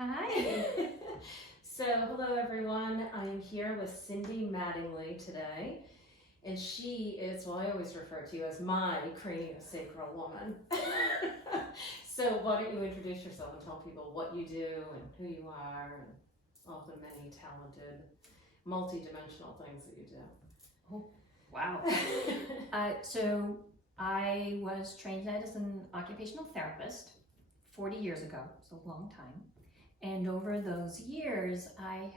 Hi. So, hello everyone. I am here with Cindy Mattingly today, and she is, well, I always refer to you as my craniosacral woman. So, why don't you introduce yourself and tell people what you do and who you are and all the many talented, multi-dimensional things that you do. Oh, wow. So I was trained as an occupational therapist 40 years ago, so a long time. And over those years, I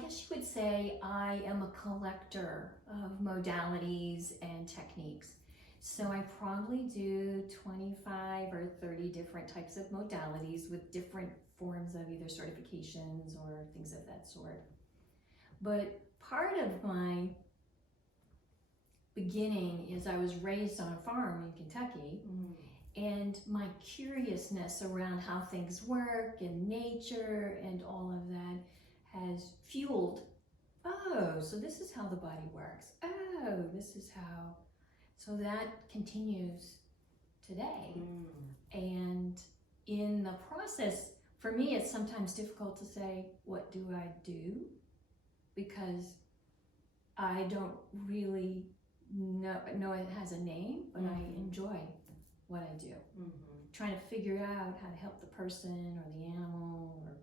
guess you would say I am a collector of modalities and techniques. So I probably do 25 or 30 different types of modalities with different forms of either certifications or things of that sort. But part of my beginning is I was raised on a farm in Kentucky, and my curiousness around how things work and nature and all of that has fueled, oh, so this is how the body works. Oh, this is how. So that continues today. And in the process, for me, it's sometimes difficult to say, what do I do? Because I don't really know it has a name, but I enjoy what I do. Trying to figure out how to help the person or the animal or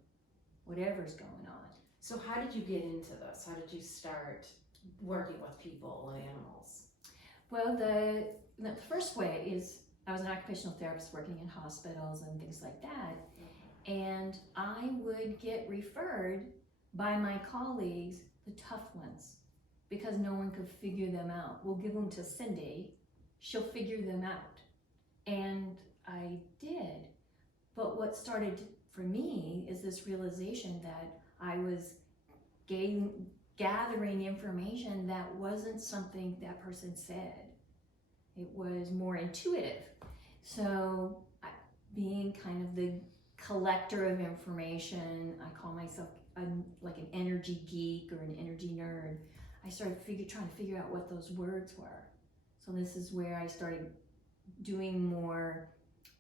whatever's going on. So, how did you get into this? How did you start working with people and animals? Well, the first way is I was an occupational therapist working in hospitals and things like that. And I would get referred by my colleagues, the tough ones, because no one could figure them out. We'll give them to Cindy, she'll figure them out. And I did. But what started for me is this realization that I was gathering information that wasn't something that person said. It was more intuitive. So being kind of the collector of information, I call myself like an energy geek or an energy nerd. I started trying to figure out what those words were. So this is where I started doing more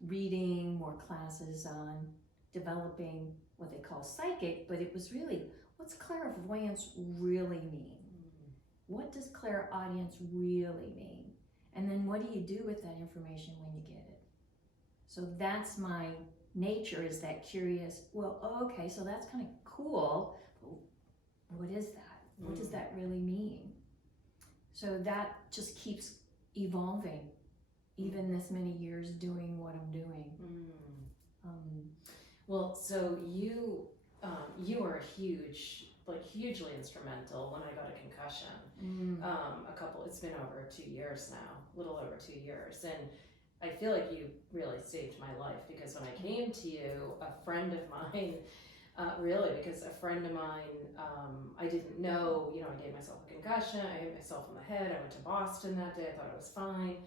reading, more classes on developing what they call psychic, but it was really, what's clairvoyance really mean? What does clairaudience really mean? And then what do you do with that information when you get it? So that's my nature, is that curious, well, okay, so that's kind of cool, but what is that? What does that really mean? So that just keeps evolving, even this many years doing what I'm doing. Well, so you were hugely instrumental when I got a concussion. It's been over 2 years now, a little over 2 years, and I feel like you really saved my life, because when I came to you, a friend of mine, I didn't know, I gave myself a concussion, I hit myself in the head, I went to Boston that day, I thought I was fine.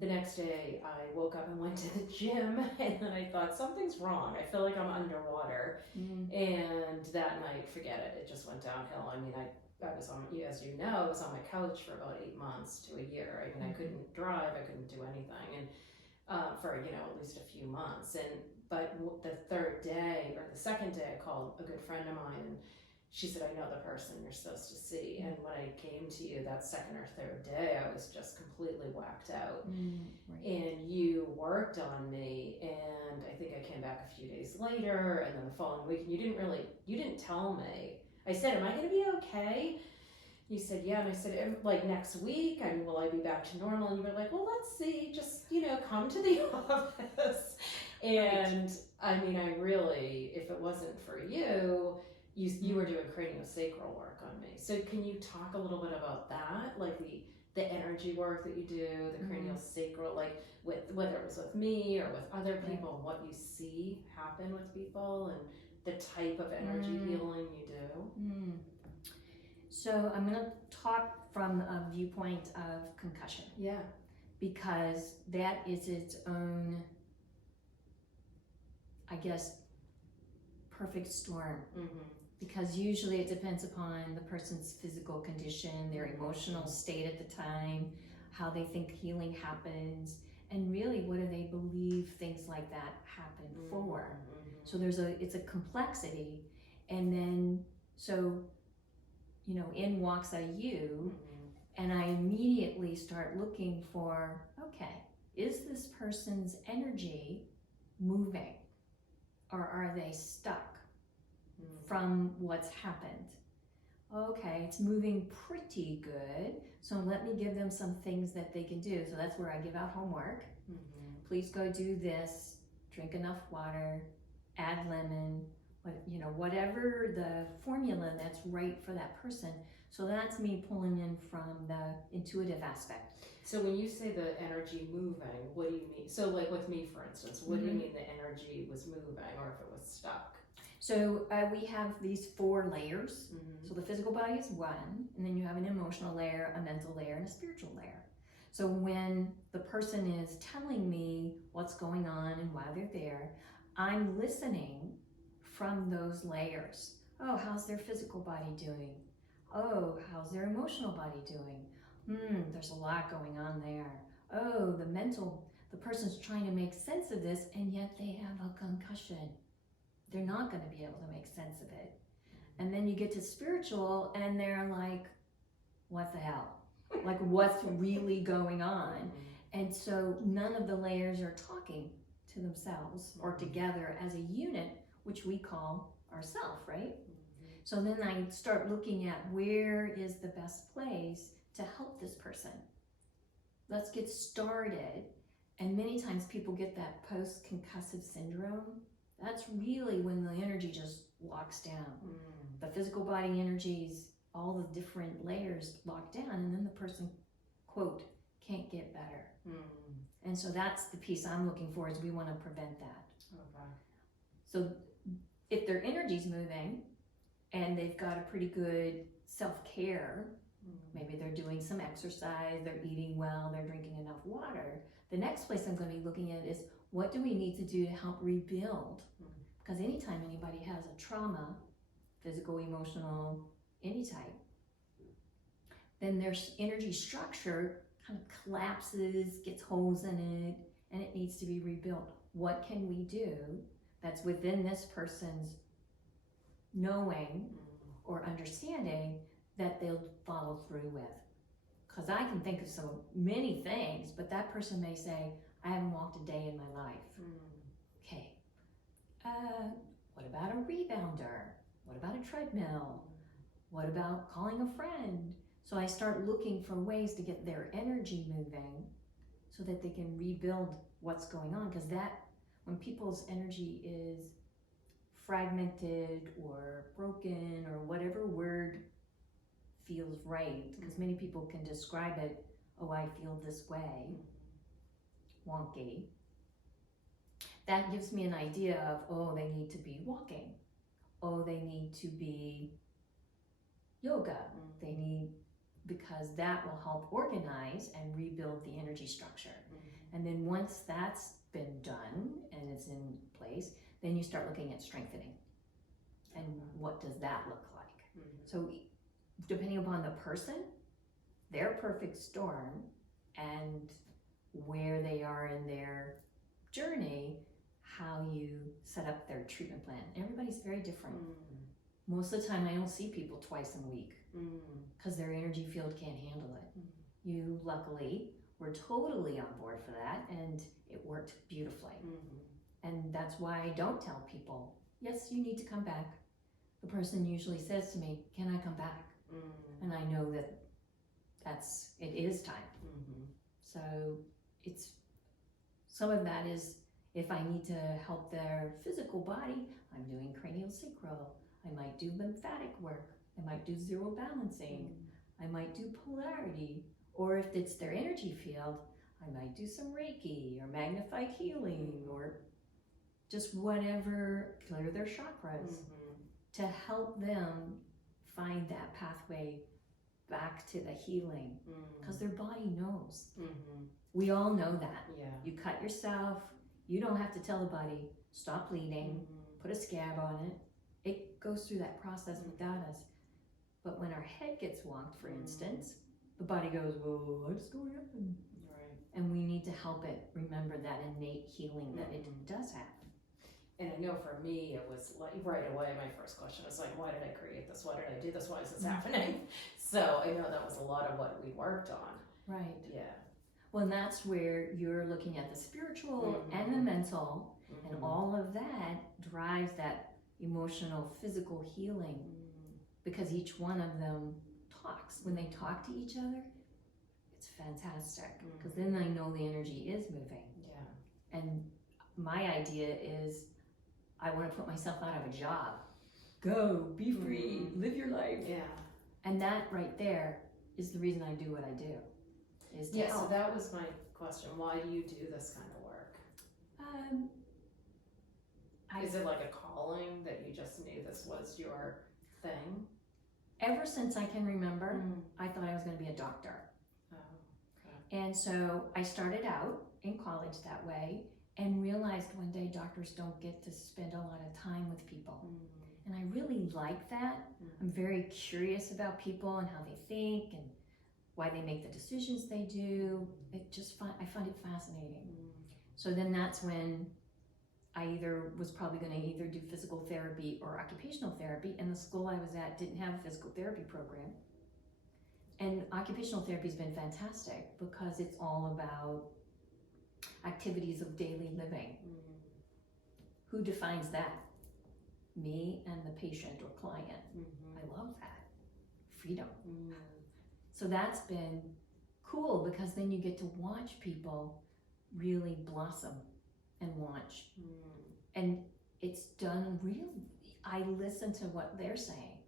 The next day, I woke up and went to the gym, and then I thought, something's wrong. I feel like I'm underwater. And that night, forget it. It just went downhill. I mean, I was on, as you know, I was on my couch for about 8 months to a year. I mean, I couldn't drive, I couldn't do anything, and for at least a few months. But the third day, or the second day, I called a good friend of mine, and she said, I know the person you're supposed to see. And when I came to you that second or third day, I was just completely whacked out. And you worked on me, and I think I came back a few days later, and then the following week, and you didn't tell me. I said, am I going to be okay? You said, yeah. And I said, like, next week, will I be back to normal? And you were like, well, let's see, just, come to the office. And I mean, I really, if it wasn't for you, you were doing craniosacral work on me. So can you talk a little bit about that, like the energy work that you do, the craniosacral, like whether it was with me or with other people, what you see happen with people, and the type of energy healing you do? So I'm going to talk from a viewpoint of concussion. Yeah. Because that is its own, I guess, perfect storm. Because usually it depends upon the person's physical condition, their emotional state at the time, how they think healing happens, and really what do they believe things like that happen for. So it's a complexity, and then so in walks a you, and I immediately start looking for, okay, is this person's energy moving, or are they stuck from what's happened? Okay, it's moving pretty good, so let me give them some things that they can do. So that's where I give out homework. Please go do this, drink enough water, add lemon, whatever the formula that's right for that person. So that's me pulling in from the intuitive aspect. So when you say the energy moving, what do you mean? So like with me, for instance, what do you mean the energy was moving, or if it was stuck? So we have these 4 layers. So the physical body is one, and then you have an emotional layer, a mental layer, and a spiritual layer. So when the person is telling me what's going on and why they're there, I'm listening from those layers. Oh, how's their physical body doing? Oh, how's their emotional body doing? There's a lot going on there. Oh, the person's trying to make sense of this, and yet they have a concussion. They're not going to be able to make sense of it. And then you get to spiritual, and they're like, what the hell? Like, what's really going on? And so none of the layers are talking to themselves or together as a unit, which we call ourself, right? So then I start looking at where is the best place to help this person. Let's get started. And many times people get that post-concussive syndrome. That's really when the energy just locks down. The physical body energies, all the different layers lock down, and then the person, quote, can't get better. And so that's the piece I'm looking for, is we want to prevent that. Okay. So if their energy's moving and they've got a pretty good self-care, maybe they're doing some exercise, they're eating well, they're drinking enough water, the next place I'm going to be looking at is, what do we need to do to help rebuild? Because anytime anybody has a trauma, physical, emotional, any type, then their energy structure kind of collapses, gets holes in it, and it needs to be rebuilt. What can we do that's within this person's knowing or understanding that they'll follow through with? Because I can think of so many things, but that person may say, I haven't walked a day in my life. Okay. What about a rebounder? What about a treadmill? What about calling a friend? So I start looking for ways to get their energy moving so that they can rebuild what's going on. Because when people's energy is fragmented or broken, or whatever word feels right, because many people can describe it, oh, I feel this way, wonky. That gives me an idea of, oh, they need to be walking. Oh, they need to be yoga. They need, because that will help organize and rebuild the energy structure. And then once that's been done and it's in place, then you start looking at strengthening. And what does that look like? So depending upon the person, their perfect storm, and where they are in their journey, how you set up their treatment plan. Everybody's very different. Most of the time I don't see people twice in a week because their energy field can't handle it. You luckily were totally on board for that, and it worked beautifully. And that's why I don't tell people, yes, you need to come back. The person usually says to me, can I come back? And I know that it is time. So some of that is, if I need to help their physical body, I'm doing cranial sacral. I might do lymphatic work. I might do zero balancing. I might do polarity. Or if it's their energy field, I might do some Reiki or magnified healing, or just whatever, clear their chakras to help them find that pathway back to the healing, because their body knows. We all know that. You cut yourself, you don't have to tell the body, stop bleeding, put a scab on it. It goes through that process without us. But when our head gets wonked, for instance, the body goes, whoa, what's going on? And we need to help it remember that innate healing that it does have. And I know for me, it was like right away, my first question was like, why did I create this? Why did I do this? Why is this happening? So I know that was a lot of what we worked on. Right. Yeah. Well, and that's where you're looking at the spiritual and the mental, and all of that drives that emotional, physical healing, because each one of them talks. When they talk to each other, it's fantastic, because then I know the energy is moving. Yeah. And my idea is, I want to put myself out of a job. Go, be free, live your life. Yeah. And that right there is the reason I do what I do. Is to help. So that was my question. Why do you do this kind of work? Is it like a calling that you just knew this was your thing? Ever since I can remember, I thought I was going to be a doctor. Oh, okay. And so I started out in college that way and realized one day doctors don't get to spend a lot of time with people. And I really like that. I'm very curious about people and how they think and why they make the decisions they do. I find it fascinating. So then that's when I was probably going to either do physical therapy or occupational therapy, and the school I was at didn't have a physical therapy program. And occupational therapy has been fantastic because it's all about activities of daily living. Who defines that? Me and the patient or client. I love that. Freedom. So that's been cool, because then you get to watch people really blossom and launch. And it's done really, I listen to what they're saying.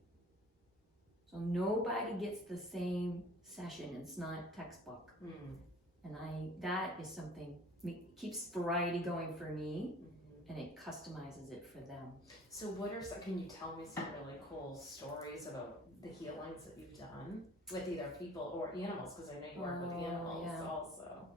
So nobody gets the same session. It's not textbook. And that is something, keeps variety going for me, and it customizes it for them. So can you tell me some really cool stories about the healings that you've done with either people or animals? Because I know you work with animals also.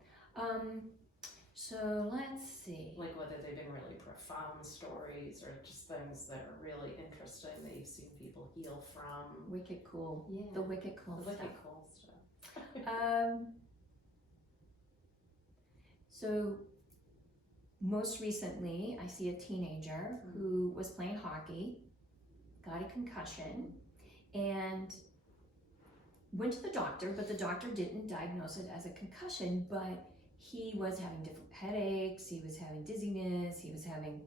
So let's see. Like whether they've been really profound stories or just things that are really interesting that you've seen people heal from. Wicked cool. Yeah. The wicked cool stuff. Wicked cool stuff. So most recently, I see a teenager who was playing hockey, got a concussion, and went to the doctor, but the doctor didn't diagnose it as a concussion, but he was having different headaches, he was having dizziness, he was having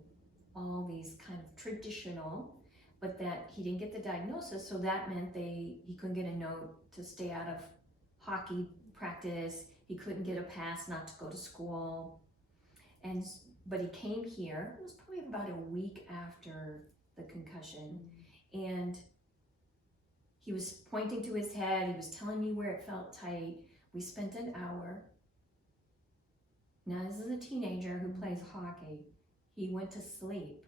all these kind of traditional, but that he didn't get the diagnosis, so that meant he couldn't get a note to stay out of hockey practice, he couldn't get a pass not to go to school, but he came here. It was probably about a week after the concussion, and he was pointing to his head, he was telling me where it felt tight. We spent an hour. Now this is a teenager who plays hockey. He went to sleep.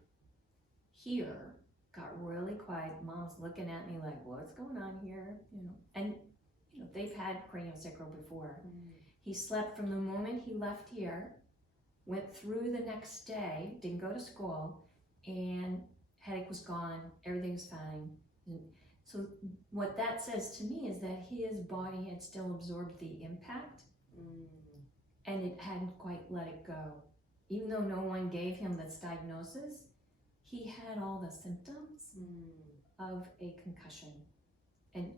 Here, got really quiet. Mom's looking at me like, what's going on here? And they've had craniosacral before. He slept from the moment he left here, went through the next day, didn't go to school, and headache was gone, everything was fine. So what that says to me is that his body had still absorbed the impact, and it hadn't quite let it go. Even though no one gave him this diagnosis, he had all the symptoms of a concussion. And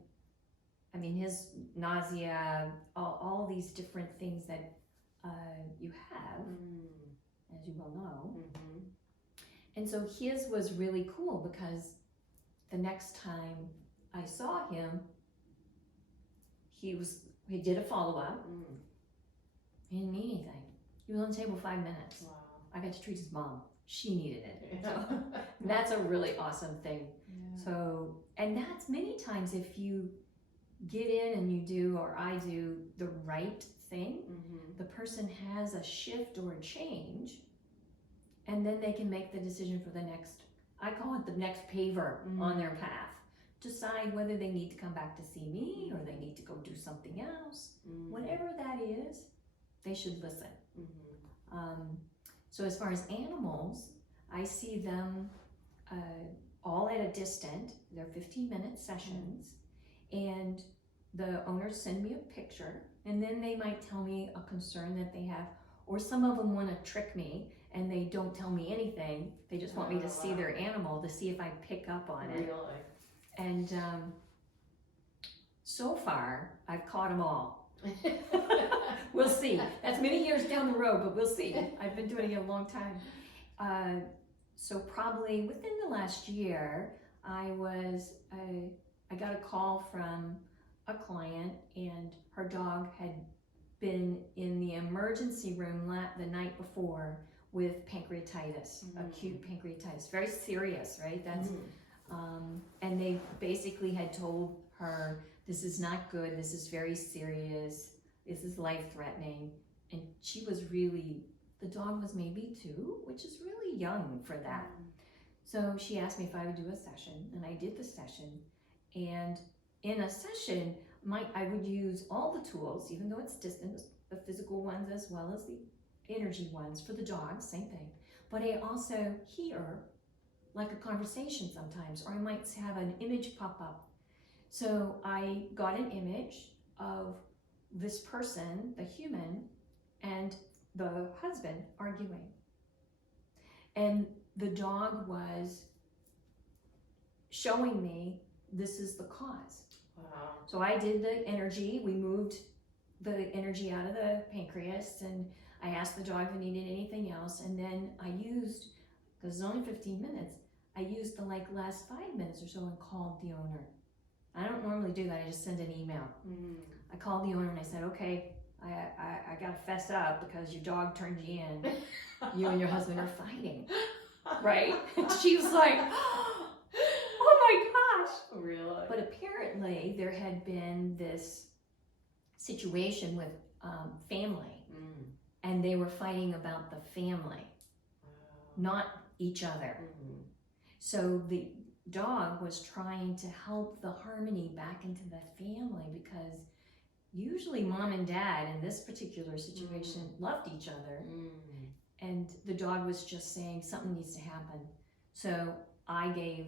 I mean, his nausea, all these different things that you have, as you well know. And so his was really cool, because the next time I saw him, he did a follow-up. He didn't need anything. He was on the table 5 minutes. Wow. I got to treat his mom. She needed it. So that's a really awesome thing. Yeah. So, and that's many times if you get in and you do, or I do, the right thing, the person has a shift or a change, and then they can make the decision for the next, I call it the next paver on their path. Decide whether they need to come back to see me or they need to go do something else. Whatever that is, they should listen. So as far as animals, I see them all at a distance. They're 15-minute sessions, and the owners send me a picture, and then they might tell me a concern that they have, or some of them want to trick me and they don't tell me anything. They just want me to see their animal to see if I pick up on it. Really? And so far, I've caught them all. We'll see. That's many years down the road, but we'll see. I've been doing it a long time. So probably within the last year, I got a call from a client, and her dog had been in the emergency room the night before with pancreatitis, acute pancreatitis, very serious, right? That's and they basically had told her, this is not good, this is very serious, this is life-threatening. And she was really, the dog was maybe 2, which is really young for that. So she asked me if I would do a session, and I did the session. And in a session, I would use all the tools, even though it's distant, the physical ones as well as the energy ones for the dog, same thing. But I also hear like a conversation sometimes, or I might have an image pop up. So I got an image of this person, the human, and the husband arguing. And the dog was showing me this is the cause. Wow. So I did the energy, we moved the energy out of the pancreas, and I asked the dog if it needed anything else, and then I used, because it's only 15 minutes, I used the last 5 minutes or so and called the owner. I don't normally do that, I just send an email. I called the owner and I said, okay, I gotta fess up because your dog turned you in. You and your husband are fighting, right? And she was like, oh my gosh. Really? But apparently there had been this situation with family, and they were fighting about the family, not each other. So the dog was trying to help the harmony back into the family, because usually mom and dad in this particular situation loved each other, and the dog was just saying something needs to happen. So I gave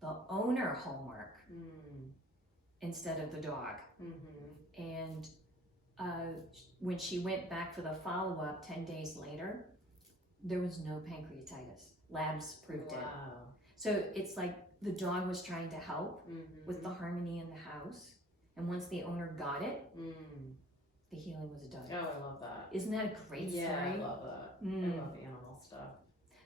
the owner homework instead of the dog. And when she went back for the follow-up 10 days later, there was no pancreatitis. Labs proved it. So it's like the dog was trying to help with the harmony in the house. And once the owner got it, the healing was done. Oh, I love that. Isn't that a great story? Yeah, I love that. I love animal stuff.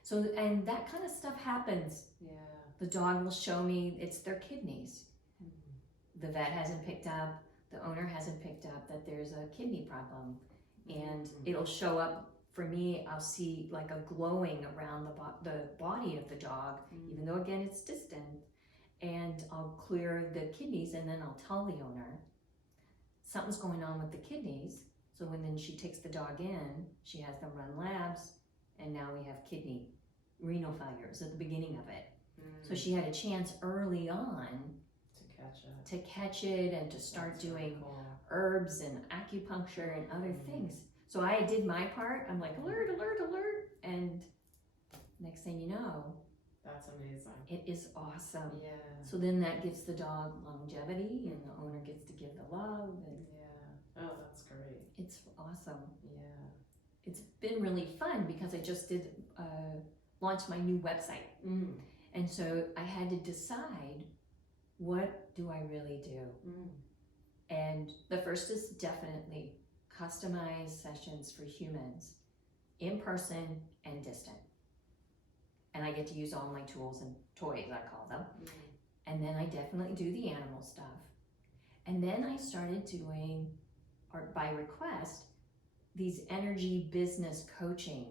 So, and that kind of stuff happens. Yeah. The dog will show me it's their kidneys. The vet hasn't picked up, the owner hasn't picked up that there's a kidney problem. And it'll show up for me, I'll see like a glowing around the body of the dog, even though again it's distant. And I'll clear the kidneys, and then I'll tell the owner something's going on with the kidneys. So when then she takes the dog in, she has them run labs, and now we have kidney renal failures at the beginning of it. So she had a chance early on to catch it and to start doing herbs and acupuncture and other things. So I did my part. I'm like, alert, alert, alert. And next thing you know, that's amazing. it is awesome. Yeah. So then that gives the dog longevity, and the owner gets to give the love. And yeah. Oh, that's great. it's awesome. Yeah. It's been really fun because I just did launch my new website. And so I had to decide, what do I really do? And the first is definitely customized sessions for humans, in person and distant. And I get to use all my tools and toys, I call them. And then I definitely do the animal stuff. And then I started doing, or by request, these energy business coaching.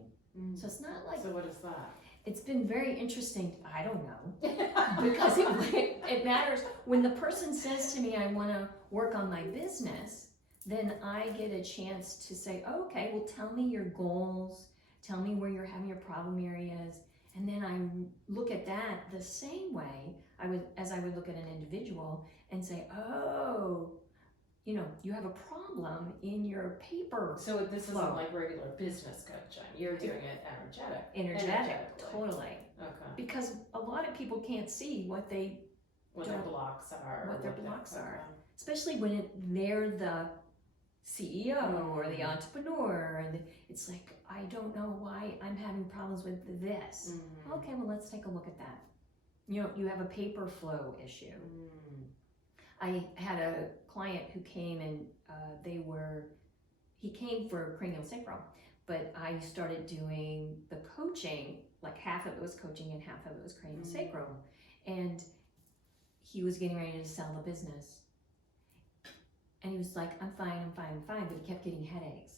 So it's not like... So what is that? It's been very interesting. I don't know. Because it matters. When the person says to me, I want to work on my business, then I get a chance to say, oh, okay, well, tell me your goals. Tell me where you're having your problem areas. And then I look at that the same way as I would look at an individual and say, oh, you know, you have a problem in your paper. So this flow. isn't like regular business coaching. You're doing it Energetic, totally. Okay. Because a lot of people can't see what their blocks are. especially when they're the CEO or the entrepreneur, and it's like, I don't know why I'm having problems with this. Okay, well, let's take a look at that. You have a paper flow issue. I had a client who came and he came for cranial sacral, but I started doing the coaching, like half of it was coaching and half of it was cranial sacral. And he was getting ready to sell the business. And he was like, I'm fine, but he kept getting headaches.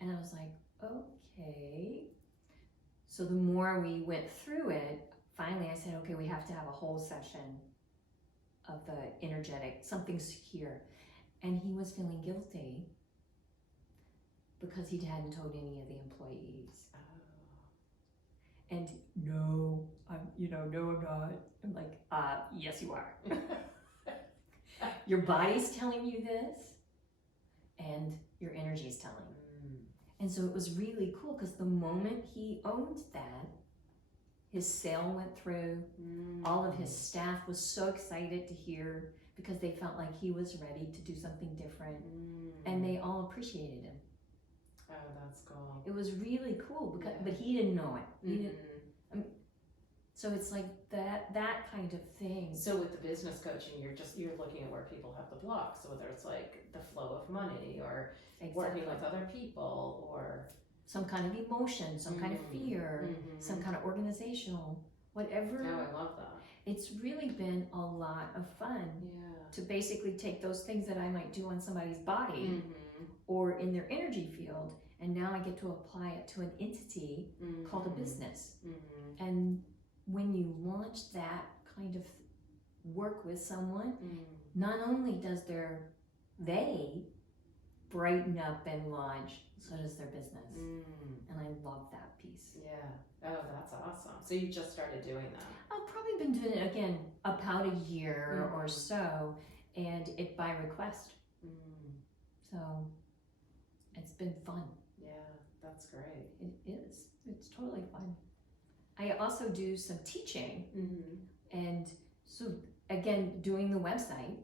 And I was like, okay. So the more we went through it, finally I said, okay, we have to have a whole session of the energetic, something's here. And he was feeling guilty because he hadn't told any of the employees. And no, I'm not. I'm like, yes you are. Your body's telling you this, and your energy is telling you. And so it was really cool because the moment he owned that, his sale went through. All of his staff was so excited to hear because they felt like he was ready to do something different, and they all appreciated him. Oh, that's cool. It was really cool because, but he didn't know it. He didn't. So it's like that kind of thing. So with the business coaching, you're looking at where people have the blocks, so whether it's like the flow of money or working with other people or some kind of emotion, some kind of fear, some kind of organizational, whatever. Oh, I love that. It's really been a lot of fun to basically take those things that I might do on somebody's body or in their energy field, and now I get to apply it to an entity called a business. And when you launch that kind of work with someone, not only does they brighten up and launch, so does their business. And I love that piece. Yeah. Oh, that's awesome. So you just started doing that? I've probably been doing it again about a year or so, and it by request. So it's been fun. Yeah, that's great. It is. It's totally fun. I also do some teaching, and so again, doing the website.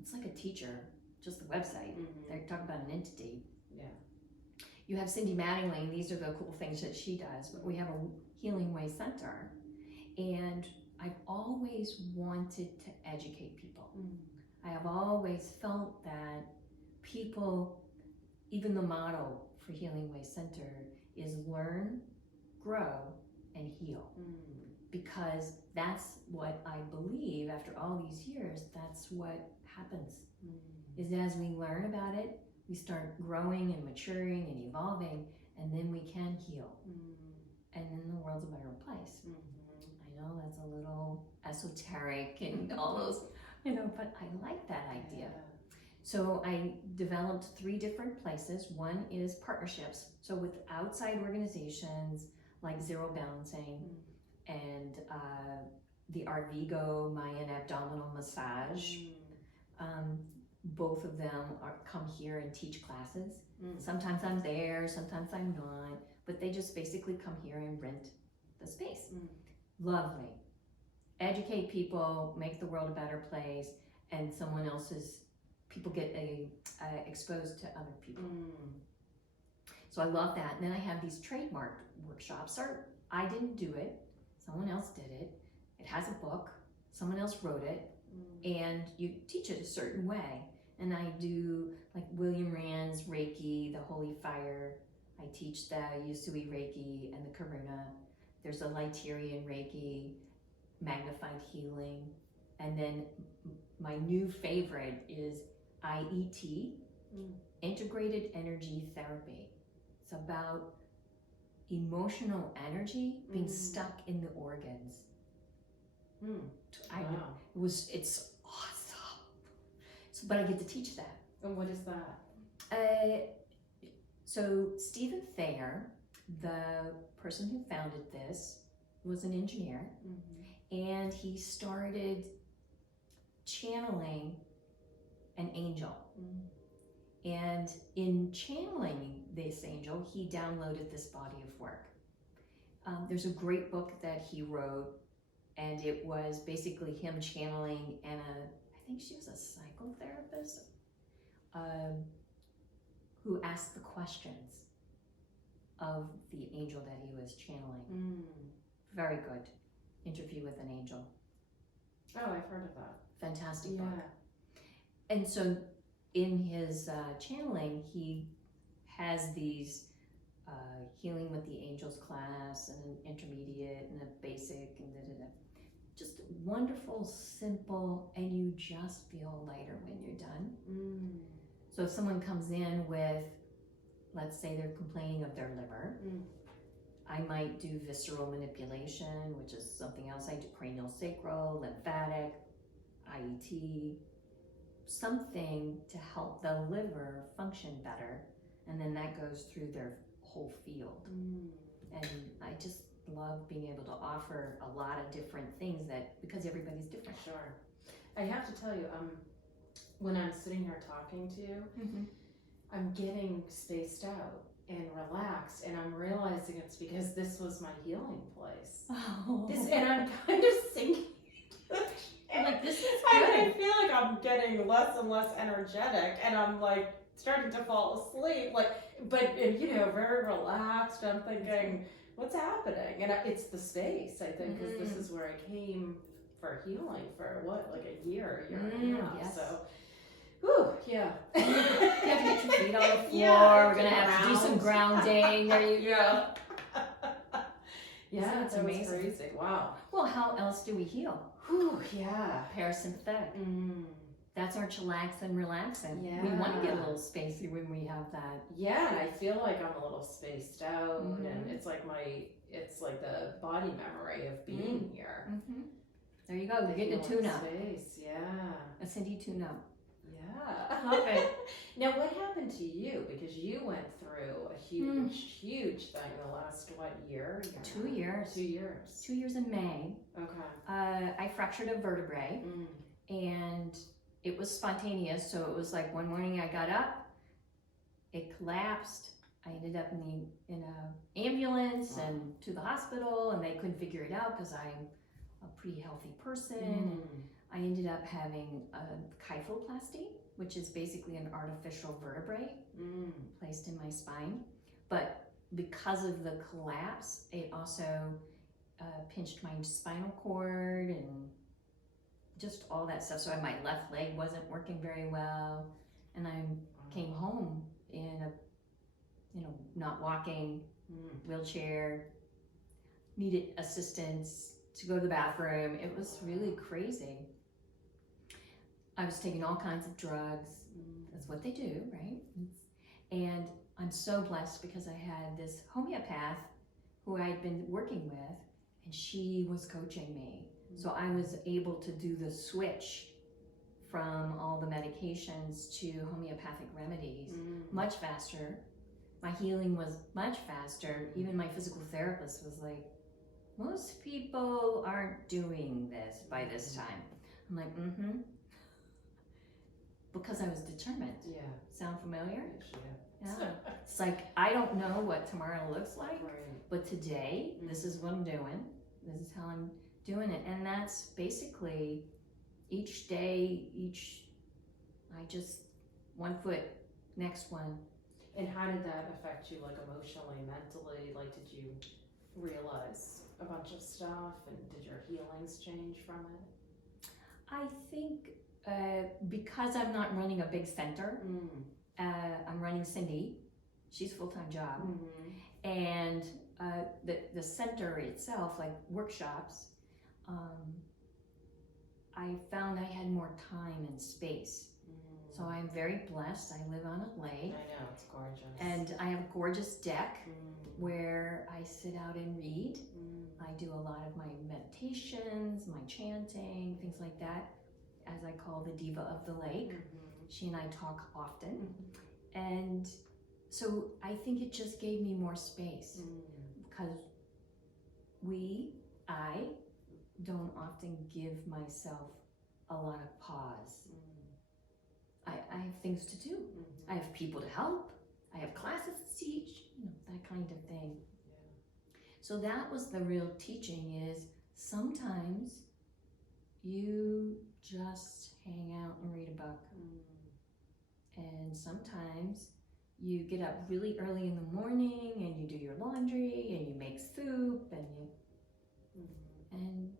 It's like a teacher, just the website. They're talking about an entity. Yeah. You have Cindy Mattingly, and these are the cool things that she does. But we have a Healing Way Center, and I've always wanted to educate people. I have always felt that people, even the motto for Healing Way Center is learn, grow, and heal. Because that's what I believe after all these years, that's what happens. Is as we learn about it, we start growing and maturing and evolving, and then we can heal. And then the world's a better place. I know that's a little esoteric and all those, but I like that idea. So I developed 3 different places. One is partnerships, so with outside organizations like Zero Balancing and the Arvigo Mayan Abdominal Massage. Both of them come here and teach classes. Sometimes I'm there, sometimes I'm not, but they just basically come here and rent the space. Lovely. Educate people, make the world a better place, and people get exposed to other people. So I love that. And then I have these trademark workshops. I didn't do it, someone else did it. It has a book, someone else wrote it, and you teach it a certain way. And I do like William Rand's Reiki, the Holy Fire. I teach the Yusui Reiki and the Karuna. There's a Lighterian Reiki, Magnified Healing. And then my new favorite is IET, Integrated Energy Therapy. It's about emotional energy being stuck in the organs. It's awesome. But I get to teach that. And what is that? So Stephen Thayer, the person who founded this, was an engineer, and he started channeling an angel. And in channeling this angel, he downloaded this body of work. There's a great book that he wrote, and it was basically him channeling I think she was a psychotherapist, who asked the questions of the angel that he was channeling. Very good interview with an angel. Oh, I've heard of that. Fantastic book. And so in his channeling, he has these healing with the angels class and an intermediate and a basic and just wonderful, simple, and you just feel lighter when you're done. So if someone comes in with, let's say they're complaining of their liver, I might do visceral manipulation, which is something else. I do cranial sacral, lymphatic, IET, something to help the liver function better. And then that goes through their whole field. And I just love being able to offer a lot of different things because everybody's different. Sure. I have to tell you, when I'm sitting here talking to you, I'm getting spaced out and relaxed, and I'm realizing it's because this was my healing place. And I'm kind of sinking. I'm like, this is good. good. I feel like I'm getting less and less energetic, and I'm like starting to fall asleep. But very relaxed. I'm thinking, what's happening? And it's the space, I think, because this is where I came for healing for a year and a half. Yes. So. Whew, yeah. You have to get your feet on the floor. Yeah, we're gonna have to do some grounding. There you go. Yeah, that's that was amazing. crazy. Wow. Well, how else do we heal? Whew, yeah. Parasympathetic. That's our chillax and relaxing. Yeah. We want to get a little spacey when we have that. Yeah, and I feel like I'm a little spaced out, and it's like the body memory of being here. There you go. You're getting a tune-up. Space, yeah. A Cindy tune-up. Yeah. Okay. Now, what happened to you? Because you went through a huge thing the last, year? 2 years. 2 years. 2 years in May. Okay. I fractured a vertebrae, and it was spontaneous. So it was like one morning I got up, it collapsed. I ended up in a ambulance and to the hospital, and they couldn't figure it out because I'm a pretty healthy person. I ended up having a kyphoplasty, which is basically an artificial vertebrae placed in my spine. But because of the collapse, it also pinched my spinal cord and just all that stuff. So my left leg wasn't working very well, and I came home in a, not walking, wheelchair, needed assistance to go to the bathroom. It was really crazy. I was taking all kinds of drugs. That's what they do, right? And I'm so blessed because I had this homeopath who I'd been working with, and she was coaching me. So I was able to do the switch from all the medications to homeopathic remedies much faster. My healing was much faster. Even my physical therapist was like, most people aren't doing this by this time. I'm like, because I was determined. Yeah. Sound familiar? Yeah. It's like, I don't know what tomorrow looks like, Right. but today, this is what I'm doing. This is how I'm doing it. And that's basically each day, I just, one foot, next one. And how did that affect you, emotionally, mentally? Did you realize a bunch of stuff, and did your healings change from it? I think because I'm not running a big center, I'm running Cindy. She's a full-time job. And the center itself, like workshops, I found I had more time and space. So I'm very blessed. I live on a lake. I know, it's gorgeous. And I have a gorgeous deck where I sit out and read. I do a lot of my meditations, my chanting, things like that, as I call the diva of the lake. She and I talk often. And so I think it just gave me more space because I don't often give myself a lot of pause. I have things to do. I have people to help. I have classes to teach, that kind of thing. So that was the real teaching, is sometimes you just hang out and read a book. And sometimes you get up really early in the morning and you do your laundry and you make soup and and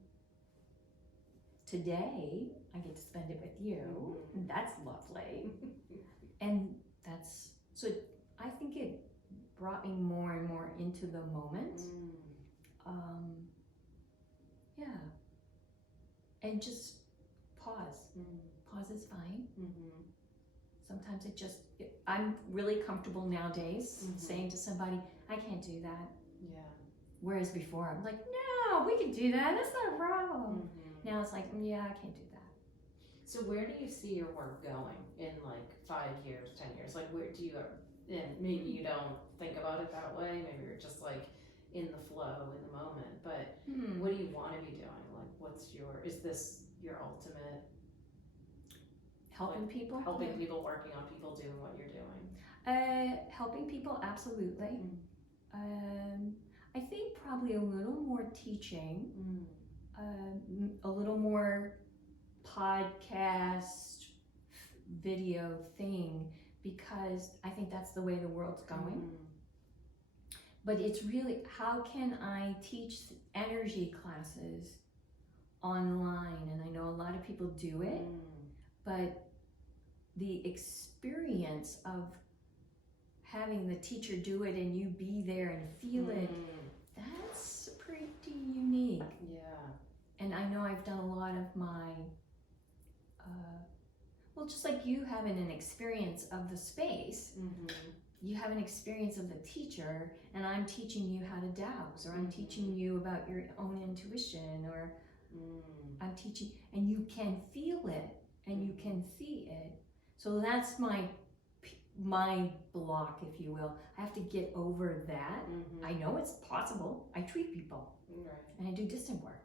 today I get to spend it with you. And that's lovely. And that's, so I think it brought me more and more into the moment. Yeah. And just pause. Pause is fine. Sometimes I'm really comfortable nowadays saying to somebody, I can't do that. Yeah. Whereas before I'm like, no, we can do that. That's not a problem. Now it's like, yeah, I can't do that. So where do you see your work going in like 5 years, 10 years? Like where do you, and maybe you don't think about it that way. Maybe you're just like in the flow, in the moment. But what do you want to be doing? Like is this your ultimate? Helping people? Helping people, working on people, doing what you're doing. Helping people, absolutely. I think probably a little more teaching, a little more podcast, video thing, because I think that's the way the world's going. But it's really, how can I teach energy classes online? And I know a lot of people do it, but the experience of having the teacher do it and you be there and feel it, that's pretty unique. Yeah. And I know I've done a lot of my, well, just like you having an experience of the space, you have an experience of the teacher, and I'm teaching you how to dowse, or I'm teaching you about your own intuition, or I'm teaching, and you can feel it, and you can see it. So that's my block, if you will. I have to get over that. I know it's possible. I treat people, and I do distant work,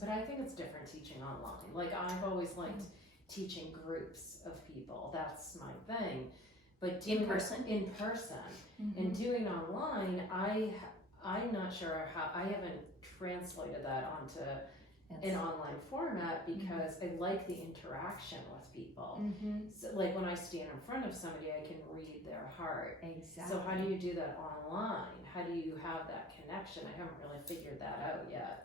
But I think it's different teaching online. Like I've always liked teaching groups of people. That's my thing. But in person, and doing online, I'm not sure how. I haven't translated that onto an online format because I like the interaction with people. So like when I stand in front of somebody, I can read their heart. Exactly. So how do you do that online? How do you have that connection? I haven't really figured that out yet.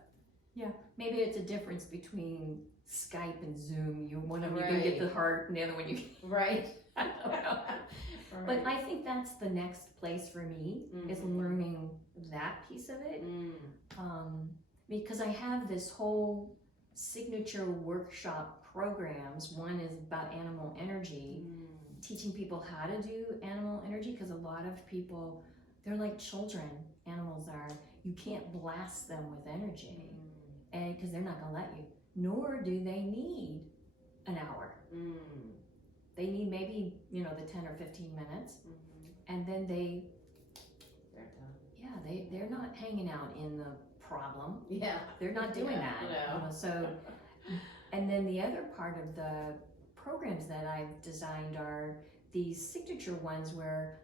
Yeah, maybe it's a difference between Skype and Zoom. One of you can get the heart, and the other one you can. Right. I don't know. But I think that's the next place for me, is learning that piece of it. Because I have this whole signature workshop programs. One is about animal energy, teaching people how to do animal energy, because a lot of people, they're like children, animals are. You can't blast them with energy, and because they're not going to let you, nor do they need an hour. They need maybe, the 10 or 15 minutes, and then they're done. They're not hanging out in the problem. Yeah. They're not doing that. No. So, and then the other part of the programs that I've designed are these signature ones where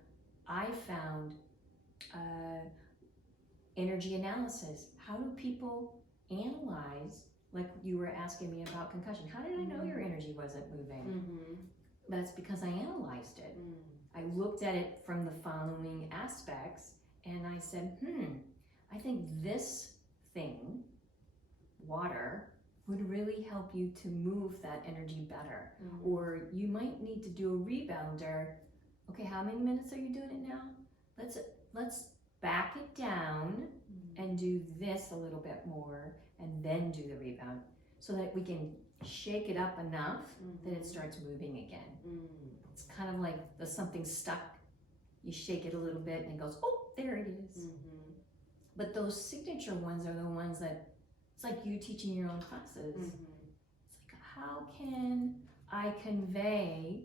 I found energy analysis. How do people analyze, like you were asking me about concussion? How did I know your energy wasn't moving? That's because I analyzed it. I looked at it from the following aspects, and I said, I think this thing, water, would really help you to move that energy better. Or you might need to do a rebounder. Okay, how many minutes are you doing it now? Let's back it down and do this a little bit more, and then do the rebound, so that we can shake it up enough that it starts moving again. It's kind of like there's something stuck. You shake it a little bit and it goes, oh, there it is. But those signature ones are the ones that, it's like you teaching your own classes. It's like, how can I convey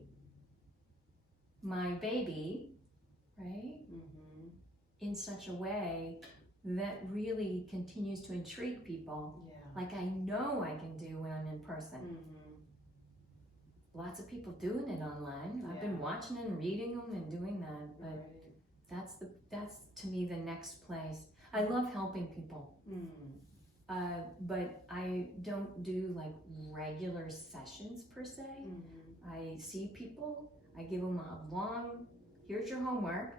my baby, right, in such a way that really continues to intrigue people, like I know I can do when I'm in person. Lots of people doing it online. I've been watching and reading them and doing that, but that's to me the next place. I love helping people. But I don't do like regular sessions per se. I see people, I give them a long, here's your homework.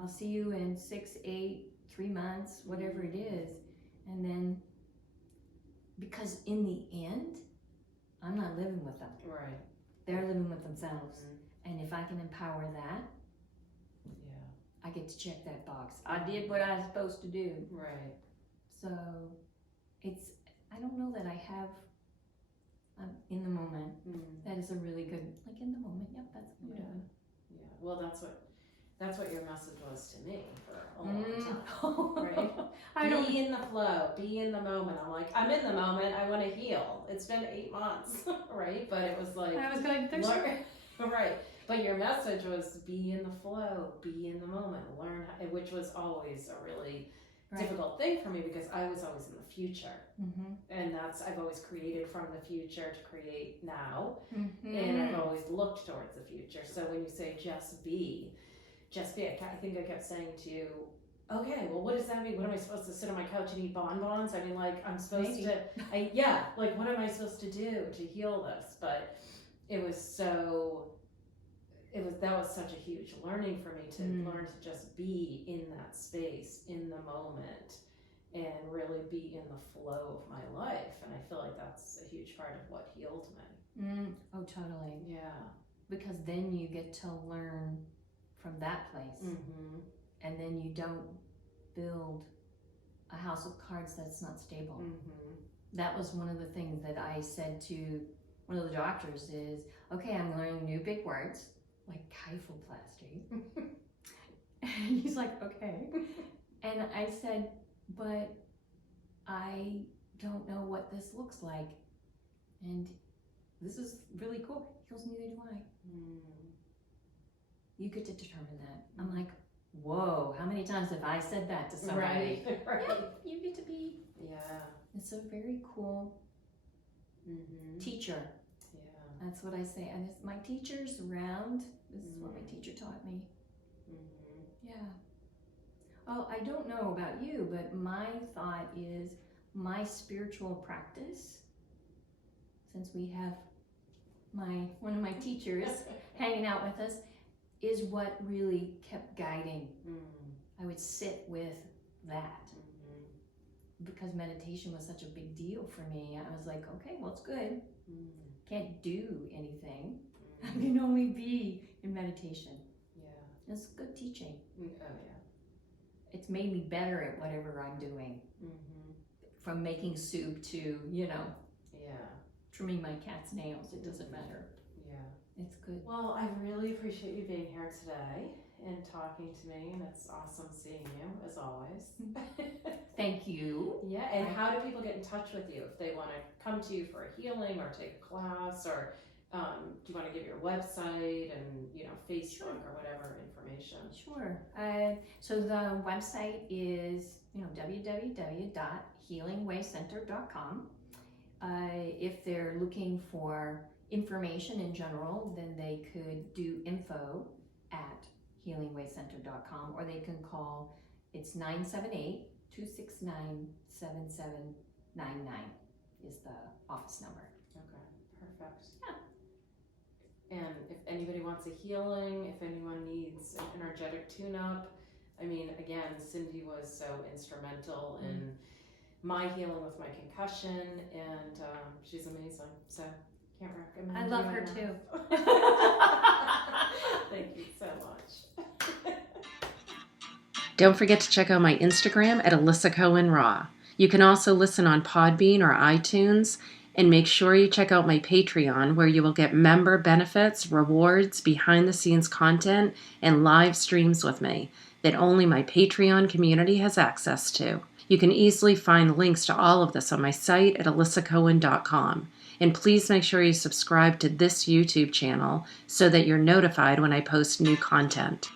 I'll see you in 6, 8, 3 months, whatever it is. And then, because in the end, I'm not living with them. Right. They're living with themselves. And if I can empower that, I get to check that box. I did what I was supposed to do. Right. So I don't know that I have, in the moment. That is a really good, like in the moment, yep, that's what I'm doing. Yeah, well, that's what your message was to me for a long time, right? Be in the flow, be in the moment. I'm like, I'm in the moment, I want to heal. It's been 8 months, right? But it was like, I was going, right. But your message was be in the flow, be in the moment, learn, which was always a really difficult thing for me because I was always in the future. And I've always created from the future to create now. And I've always looked towards the future. So when you say just be, I think I kept saying to you, okay, well, what does that mean? What am I supposed to sit on my couch and eat bonbons? I mean, like, I'm supposed to, like, what am I supposed to do to heal this? But that was such a huge learning for me to learn to just be in that space, in the moment, and really be in the flow of my life. And I feel like that's a huge part of what healed me. Oh, totally. Yeah. Because then you get to learn from that place. And then you don't build a house of cards that's not stable. That was one of the things that I said to one of the doctors is, okay, I'm learning new big words, like kyphoplasty. And he's like, okay. And I said, but I don't know what this looks like. And this is really cool. He goes, neither do I. You get to determine that. I'm like, whoa, how many times have I said that to somebody? Right. Yep, you get to be. Yeah. It's a very cool teacher. Yeah. That's what I say. And it's my teacher's around. This is what my teacher taught me. Yeah. Oh, I don't know about you, but my thought is my spiritual practice, since we have one of my teachers hanging out with us, is what really kept guiding. I would sit with that because meditation was such a big deal for me. I was like, okay, well, it's good. Can't do anything. I can only be in meditation. Yeah. It's good teaching. Oh, yeah. It's made me better at whatever I'm doing. From making soup to, trimming my cat's nails. It doesn't matter. Yeah. It's good. Well, I really appreciate you being here today and talking to me, and it's awesome seeing you, as always. Thank you. Yeah, and how do people get in touch with you if they want to come to you for a healing or take a class, or do you want to give your website and, Facebook or whatever information? Sure. So the website is, www.healingwaycenter.com. If they're looking for information in general, then they could do info@healingwaycenter.com, or they can call, it's 978-269-7799 is the office number. Okay, perfect. Yeah. And if anybody wants a healing, if anyone needs an energetic tune-up, I mean, again, Cindy was so instrumental in my healing with my concussion, and she's amazing. So can't recommend. I love her too. Thank you so much. Don't forget to check out my Instagram at Alyssa Cohen Raw. You can also listen on Podbean or iTunes, and make sure you check out my Patreon, where you will get member benefits, rewards, behind-the-scenes content, and live streams with me that only my Patreon community has access to. You can easily find links to all of this on my site at alyssacohen.com. And please make sure you subscribe to this YouTube channel so that you're notified when I post new content.